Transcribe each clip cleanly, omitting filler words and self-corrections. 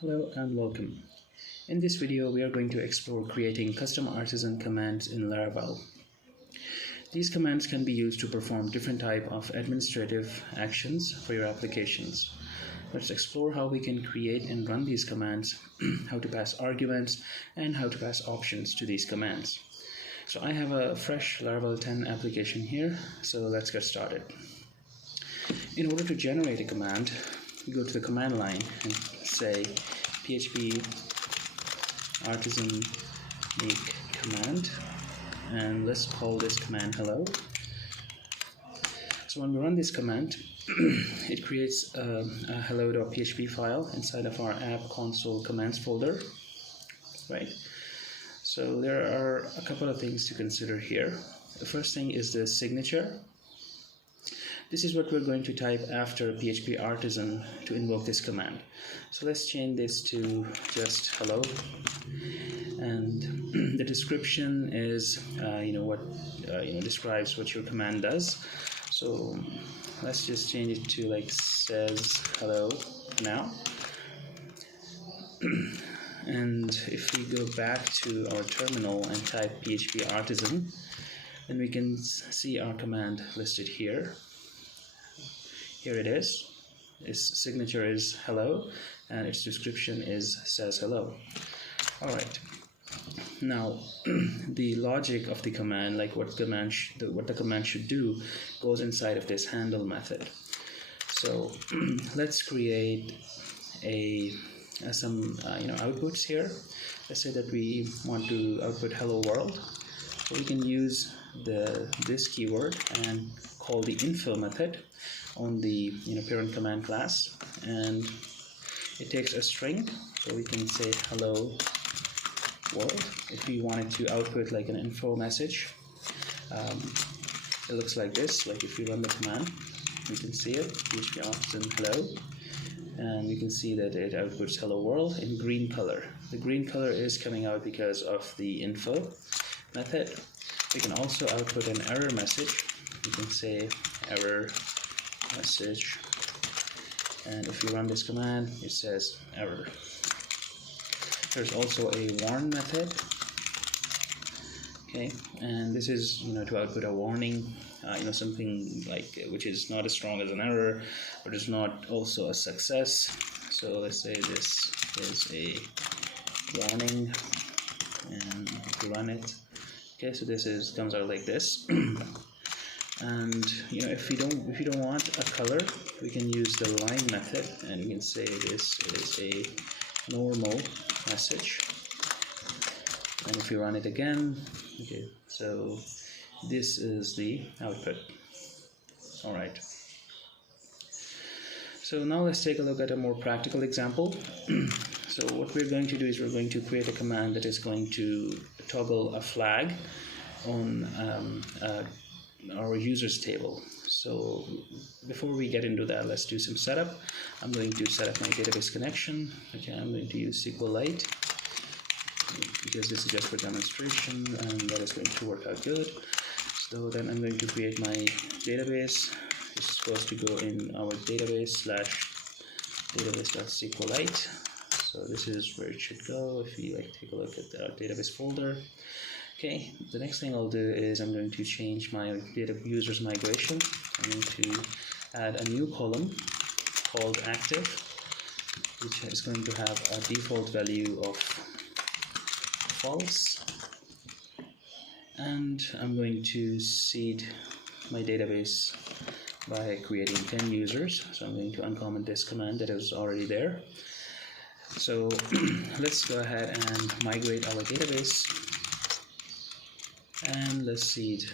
Hello and welcome. In this video, we are going to explore creating custom artisan commands in Laravel. These commands can be used to perform different types of administrative actions for your applications. Let's explore how we can create and run these commands, how to pass arguments, and how to pass options to these commands. So I have a fresh Laravel 10 application here, so let's get started. In order to generate a command, you go to the command line and say PHP artisan make command, and let's call this command hello. So when we run this command, it creates a hello.php file inside of our app console commands folder, right? So there are a couple of things to consider here. The first thing is the signature. This is what we're going to type after PHP artisan to invoke this command. So let's change this to just hello, and the description is describes what your command does. So let's just change it to like says hello now. And if we go back to our terminal and type PHP artisan, then we can see our command listed here. Here it is. Its signature is hello, and its description is says hello. All right. Now, the logic of the command, like what the command should do, goes inside of this handle method. So let's create some outputs here. Let's say that we want to output hello world. So we can use this keyword and call the info method on the parent command class, and it takes a string, so we can say hello world. If we wanted to output like an info message, it looks like this. Like if we run the command, we can see it, PHP artisan hello, and we can see that it outputs hello world in green color. The green color is coming out because of the info method. We can also output an error message. You can say error message, and if you run this command, it says error. There's also a warn method, okay, and this is to output a warning, something like which is not as strong as an error, but is not also a success. So let's say this is a warning, and run it. Okay, so this comes out like this. And if you don't want a color, we can use the line method, and we can say this is a normal message. And if you run it again, okay, so this is the output. All right. So now let's take a look at a more practical example. So what we're going to do is we're going to create a command that is going to toggle a flag on our users table. So before we get into that, let's do some setup. I'm going to set up my database connection. Okay, I'm going to use SQLite because this is just for demonstration, and that is going to work out good. So then I'm going to create my database. It's supposed to go in our database /database.sqlite. So this is where it should go if you take a look at the database folder. Okay, the next thing I'll do is I'm going to change my data users migration. I'm going to add a new column called active, which is going to have a default value of false. And I'm going to seed my database by creating 10 users. So I'm going to uncomment this command that is already there. So let's go ahead and migrate our database. And let's seed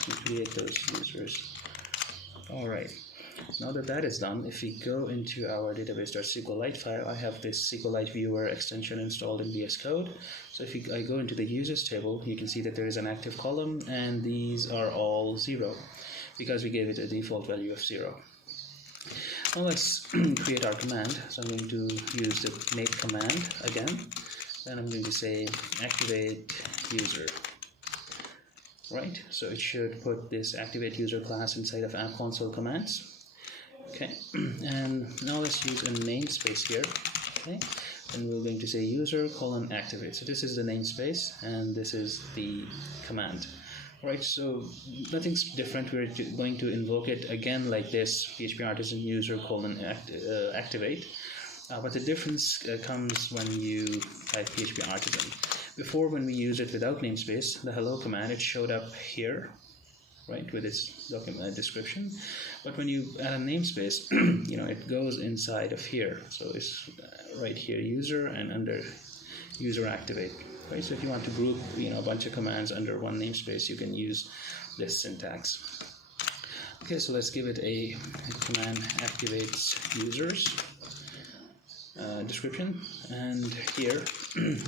to create those users. All right. Now that that is done, if we go into our database.sqlite file, I have this SQLite viewer extension installed in VS Code. So if I go into the users table, you can see that there is an active column, and these are all 0 because we gave it a default value of 0. Now let's create our command. So I'm going to use the make command again. Then I'm going to say activate user. Right, so it should put this activate user class inside of app console commands. Okay, and now let's use a namespace here. Okay, and we're going to say user colon activate. So this is the namespace and this is the command. Right, so nothing's different. We're going to invoke it again like this: PHP Artisan user colon activate. But the difference comes when you type PHP Artisan. Before, when we use it without namespace, the hello command, it showed up here, right, with its document description. But when you add a namespace, it goes inside of here. So it's right here, user, and under user activate. Right, so if you want to group, a bunch of commands under one namespace, you can use this syntax. Okay, so let's give it a command activates users description, and here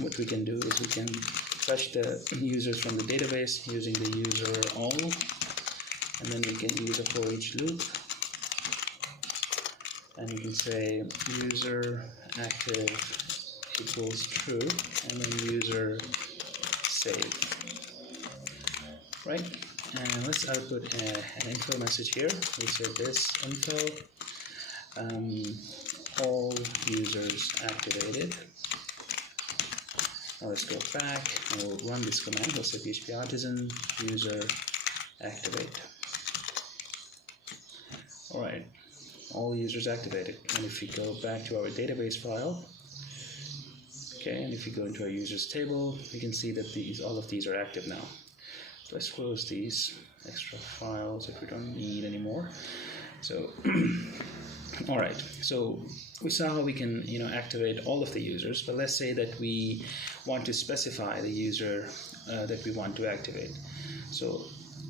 what we can do is we can fetch the users from the database using the user all, and then we can use a for each loop, and you can say user active equals true, and then user save. Right, and let's output an info message here. We say this info all users activated. Now let's go back and we'll run this command. We'll say PHP Artisan user activate. Alright, all users activated. And if we go back to our database file, okay, and if you go into our users table, we can see that all of these are active now. So let's close these extra files if we don't need anymore. So alright, so we saw how we can activate all of the users, but let's say that we want to specify the user that we want to activate. So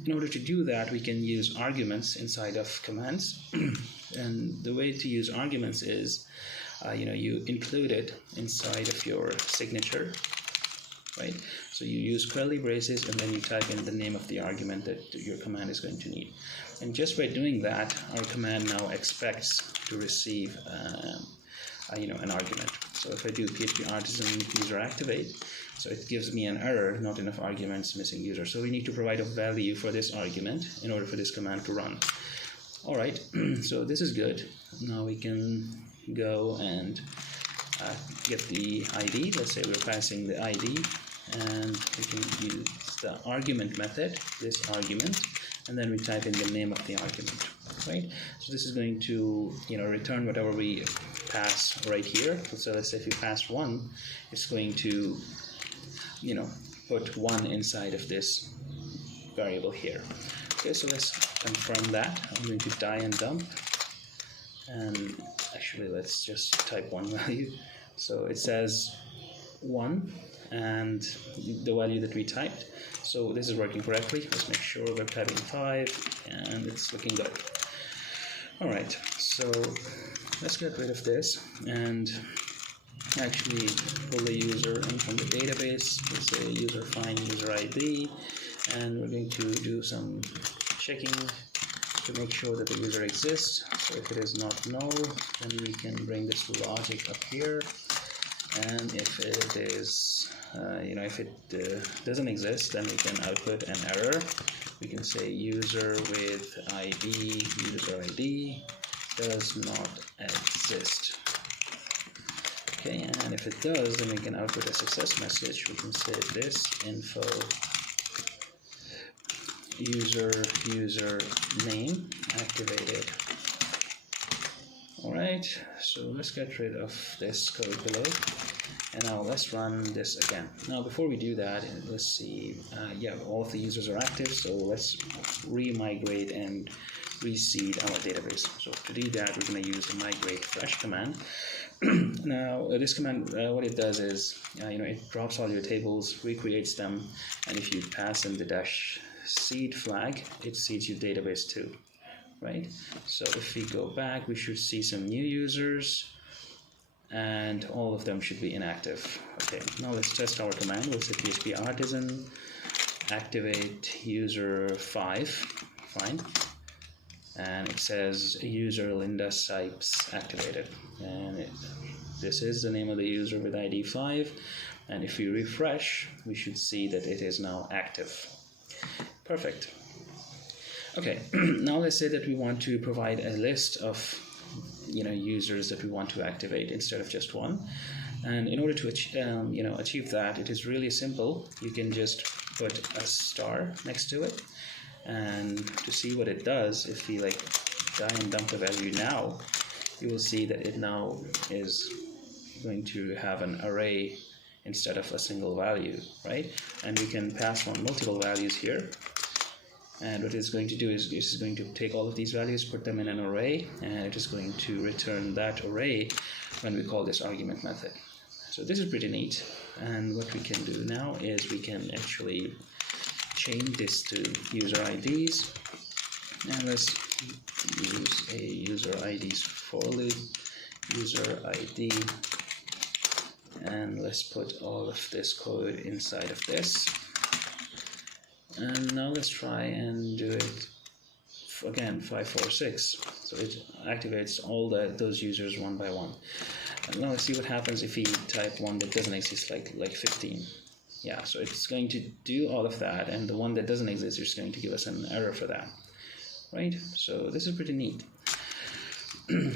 in order to do that, we can use arguments inside of commands. And the way to use arguments is you include it inside of your signature, right? So you use curly braces and then you type in the name of the argument that your command is going to need. And just by doing that, our command now expects to receive an argument. So if I do PHP Artisan user activate, so it gives me an error, not enough arguments, missing user. So we need to provide a value for this argument in order for this command to run. Alright, so this is good. Now we can go and get the ID. Let's say we're passing the ID, and we can use the argument method, this argument, and then we type in the name of the argument, right? So this is going to return whatever we pass right here. So let's say if you pass 1, it's going to put 1 inside of this variable here. Okay, so let's confirm that. I'm going to die and dump, and actually let's just type one value. So it says 1 and the value that we typed. So this is working correctly. Let's make sure we're typing 5, and it's looking good. Alright, so let's get rid of this and actually pull the user in from the database. We'll say user find user ID, and we're going to do some checking to make sure that the user exists. So if it is not null, then we can bring this logic up here, and if it is if it doesn't exist, then we can output an error. We can say user with ID, user ID does not exist. Okay, and if it does, then we can output a success message. We can say this info user name activated. Alright, so let's get rid of this code below, and now let's run this again. Now before we do that, let's see, all of the users are active, so let's re-migrate and reseed our database. So to do that, we're going to use the migrate fresh command. Now this command, what it does is it drops all your tables, recreates them, and if you pass in the -seed flag, it seeds your database too, right? So if we go back, we should see some new users, and all of them should be inactive. Okay, now let's test our command. We'll say PHP Artisan activate user 5, fine, and it says user Linda Sipes activated, and this is the name of the user with ID 5, and if we refresh, we should see that it is now active. Perfect. Okay, now let's say that we want to provide a list of users that we want to activate instead of just one. And in order to achieve that, it is really simple. You can just put a star next to it, and to see what it does, if we die and dump the value now, you will see that it now is going to have an array instead of a single value, right? And we can pass on multiple values here. And what it's going to do is it's going to take all of these values, put them in an array, and it is going to return that array when we call this argument method. So this is pretty neat. And what we can do now is we can actually change this to user IDs. And let's use a user IDs for loop, user ID, and let's put all of this code inside of this. And now let's try and do it again, 5, 4, 6. So it activates all those users one by one. And now let's see what happens if we type one that doesn't exist, like 15. Yeah, so it's going to do all of that, and the one that doesn't exist is going to give us an error for that, right? So this is pretty neat.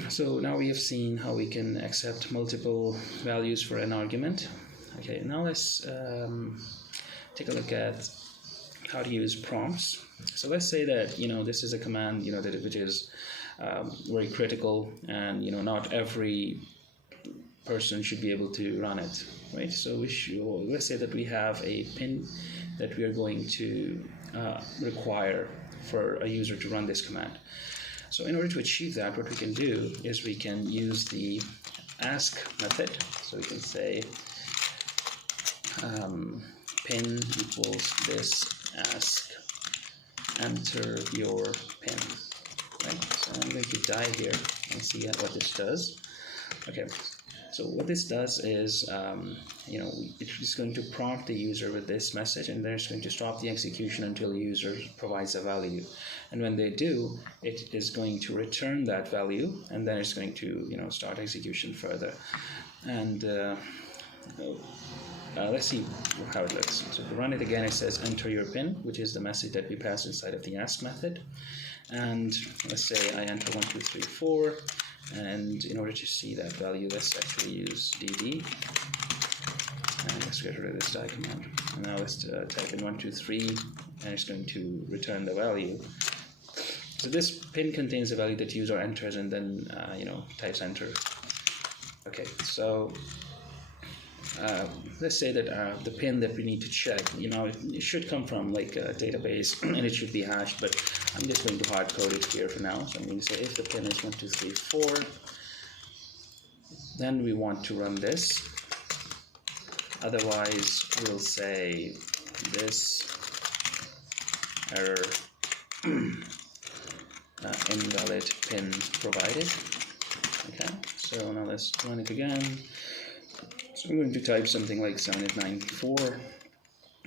So now we have seen how we can accept multiple values for an argument. Okay, now let's take a look at how to use prompts. So let's say that this is a command which is very critical, and not every person should be able to run it, right? So let's say that we have a pin that we are going to require for a user to run this command. So in order to achieve that, what we can do is we can use the ask method. So we can say pin equals this ask, enter your pin, right? So I'm going to die here and see what this does. Okay, so what this does is it is going to prompt the user with this message, and then it's going to stop the execution until the user provides a value. And when they do, it is going to return that value, and then it's going to start execution further. And let's see how it looks. So to run it again, it says enter your pin, which is the message that we pass inside of the ask method. And let's say I enter 1, 2, 3, 4. And in order to see that value, let's actually use dd. And let's get rid of this die command. And now let's type in 1, 2, 3, and it's going to return the value. So this pin contains the value that user enters, and then types enter. Okay, so let's say that the pin that we need to check, it should come from like a database, and it should be hashed, but I'm just going to hard code it here for now. So I'm going to say if the pin is 1, 2, 3, 4, then we want to run this. Otherwise, we'll say this error invalid pin provided. Okay, so now let's run it again. So I'm going to type something like 7894.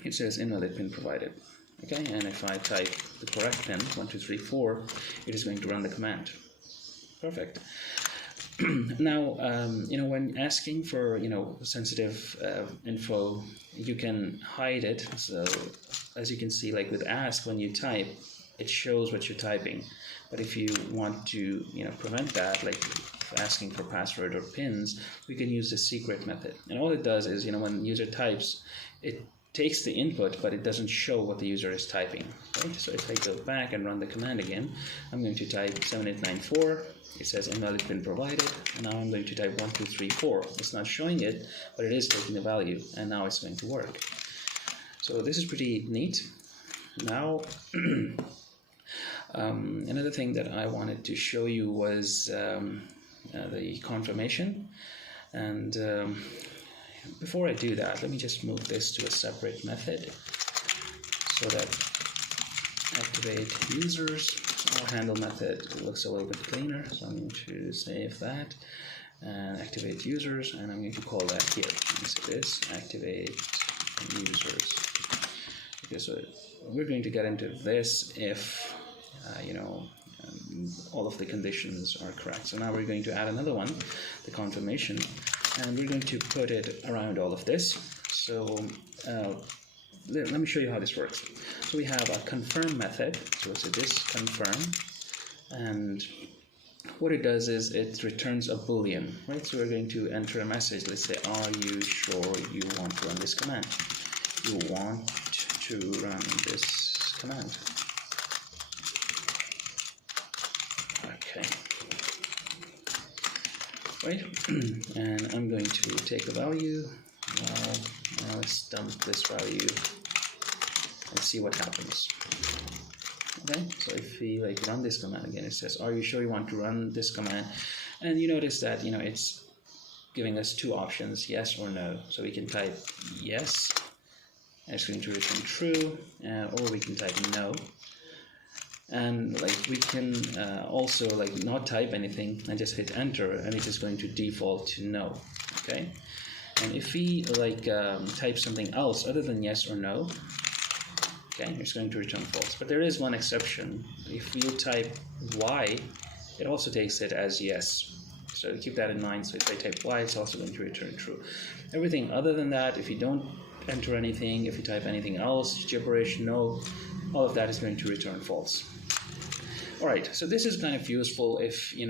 It says invalid pin provided. Okay, and if I type the correct pin, 1, 2, 3, 4, it is going to run the command. Perfect. Now, when asking for, sensitive info, you can hide it. So as you can see, like with ask, when you type, it shows what you're typing. But if you want to, prevent that, like asking for password or pins, we can use the secret method. And all it does is, when user types, it takes the input, but it doesn't show what the user is typing, right? So if I go back and run the command again, I'm going to type 7894. It says invalid pin provided. And now I'm going to type 1, 2, 3, 4. It's not showing it, but it is taking the value, and now it's going to work. So this is pretty neat. Now, another thing that I wanted to show you was the confirmation. And before I do that, let me just move this to a separate method so that activate users, our handle method looks a little bit cleaner. So I'm going to save that and activate users, and I'm going to call that here. So this activate users. Okay, so we're going to get into this if all of the conditions are correct. So now we're going to add another one, the confirmation, and we're going to put it around all of this. So let me show you how this works. So we have a confirm method. So it's this confirm, and what it does is it returns a boolean, right? So we're going to enter a message. Let's say, are you sure you want to run this command? You want to run this command. Okay. Right, and I'm going to take a value. Now let's dump this value and see what happens. Okay, so if we like run this command again, it says, are you sure you want to run this command? And you notice that, you know, it's giving us two options, yes or no. So we can type yes, and it's going to return true, or we can type no. And like we can also like not type anything and just hit enter, and it is going to default to no. Okay, and if we like type something else other than yes or no, okay, it's going to return false. But there is one exception. If you type y, it also takes it as yes. So keep that in mind. So if I type y, it's also going to return true. Everything other than that, if you don't enter anything, if you type anything else, gibberish, no, all of that is going to return false. All right, so this is kind of useful if you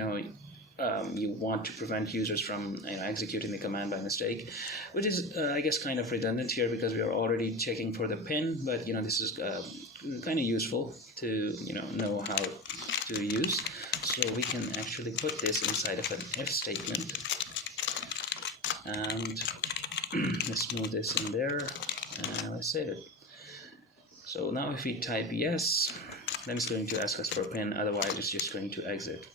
want to prevent users from executing the command by mistake, which is I guess kind of redundant here because we are already checking for the pin. But this is kind of useful to know how to use. So we can actually put this inside of an if statement, and let's move this in there, and let's save it. So now if we type yes, then it's going to ask us for a pin, otherwise it's just going to exit.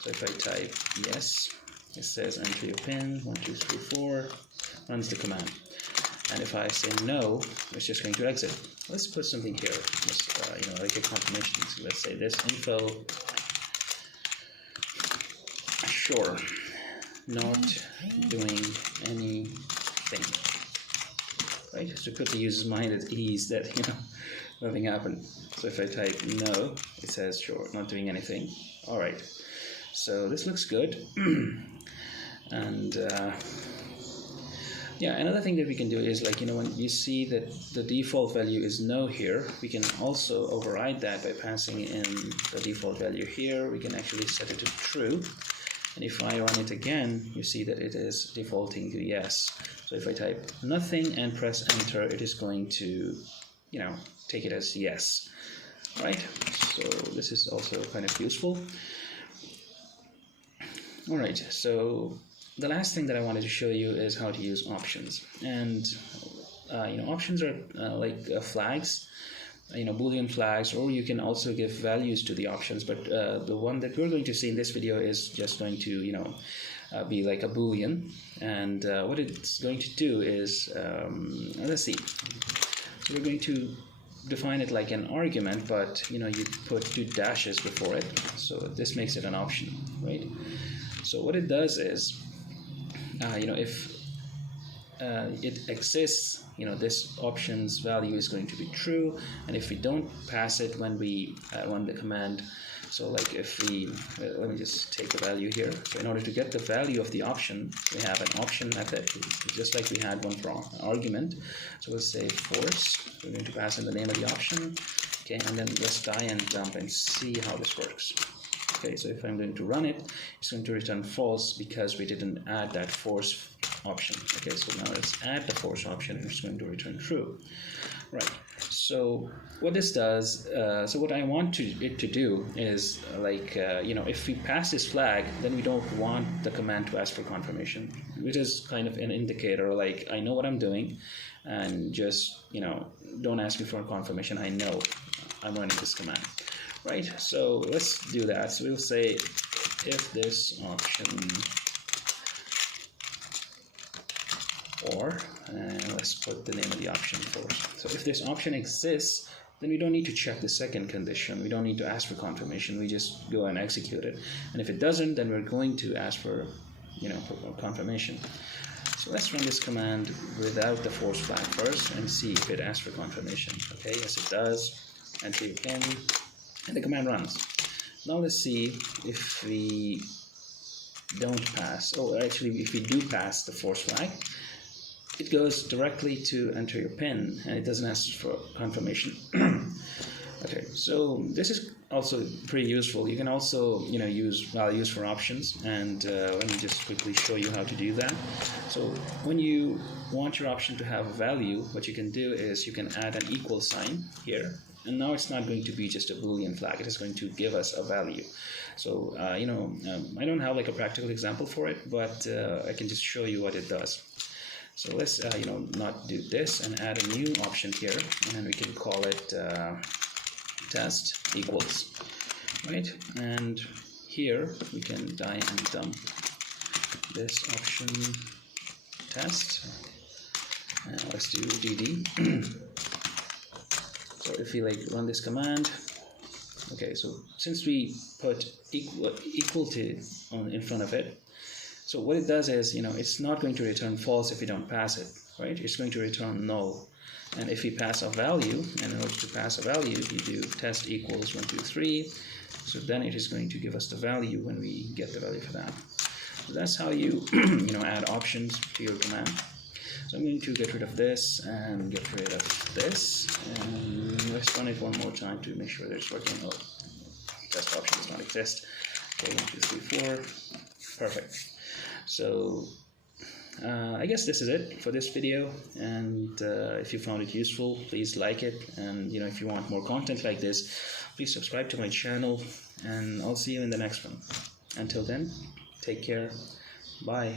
So if I type yes, it says enter your pin 1 2 3 4, runs the command. And if I say no, it's just going to exit. Let's put something here, just like a confirmation. So let's say this info sure, not doing anything. Right, to put the user's mind at ease that nothing happened. So if I type no, it says sure, not doing anything. All right, so this looks good. And yeah, another thing that we can do is when you see that the default value is no here, we can also override that by passing in the default value here. We can actually set it to true. And if I run it again, you see that it is defaulting to yes. So if I type nothing and press enter, it is going to, take it as yes, right? So this is also kind of useful. All right, so the last thing that I wanted to show you is how to use options. And, options are like flags, Boolean flags, or you can also give values to the options. But the one that we're going to see in this video is just going to, be like a Boolean. And what it's going to do is, let's see. So we're going to define it like an argument, but you put 2 dashes before it. So this makes it an option, right? So what it does is, if it exists, this option's value is going to be true, and if we don't pass it when we run the command, so like if we let me just take the value here. So in order to get the value of the option, we have an option method, just like we had one for argument. So we'll say force. We're going to pass in the name of the option, okay, and then let's try and dump and see how this works. Okay, so if I'm going to run it, it's going to return false because we didn't add that force option. Okay, so now let's add the force option, and it's going to return true. Right, so what this does, so what I want it to do is if we pass this flag, then we don't want the command to ask for confirmation, which is kind of an indicator, like I know what I'm doing, and just, don't ask me for confirmation. I know I'm running this command. Right, so let's do that. So we'll say if this option or, and let's put the name of the option first. So if this option exists, then we don't need to check the second condition. We don't need to ask for confirmation. We just go and execute it. And if it doesn't, then we're going to ask for, for confirmation. So let's run this command without the force flag first and see if it asks for confirmation. Okay, yes it does. Enter your pin. And the command runs. Now let's see if we don't pass. Oh, actually, if we do pass the force flag, it goes directly to enter your PIN, and it doesn't ask for confirmation. Okay, so this is also pretty useful. You can also, use values for options, and let me just quickly show you how to do that. So when you want your option to have a value, what you can do is you can add an equal sign here, and now it's not going to be just a Boolean flag. It is going to give us a value. So I don't have like a practical example for it, but I can just show you what it does. So let's not do this and add a new option here, and then we can call it test equals, right? And here we can die and dump this option test, and let's do dd. So if we run this command, okay, so since we put equal to in front of it, so what it does is, it's not going to return false if we don't pass it, right? It's going to return null. And if we pass a value, and in order to pass a value, you do test equals 1, 2, 3. So then it is going to give us the value when we get the value for that. So that's how you, add options to your command. So I'm going to get rid of this and get rid of this. And let's run it one more time to make sure that it's working. Oh, test option does not exist. Okay, 1, 2, 3, 4. Perfect. So I guess this is it for this video, and if you found it useful, please like it, and if you want more content like this, please subscribe to my channel, and I'll see you in the next one. Until then, take care. Bye.